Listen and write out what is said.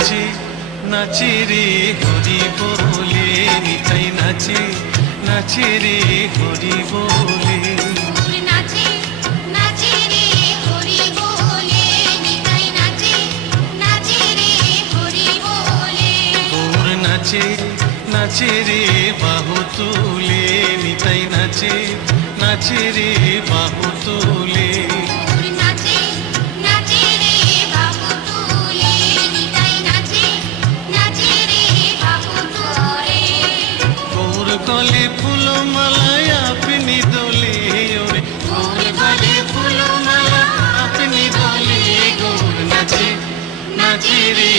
নাচে নাচে রে হরি বলে, নিতাই নাচে নাচে রে হরি বলে। নাচে নাচে রে হরি বলে, নিতাই নাচে নাচে রে হরি বলে। গৌর নাচে নাচে রে বাহু তুলে, নিতাই নাচে নাচে রে বাহু তুলে। নাচে নাচে রে বাহু তুলে, নিতাই নাচে নাচে রে বাহু তুলে। গৌর গলে ফুলমালায় আপনি দোলে, ওরে গৌর গলে ফুলমালা আপনি দোলে। গৌর নাচে নাচে রে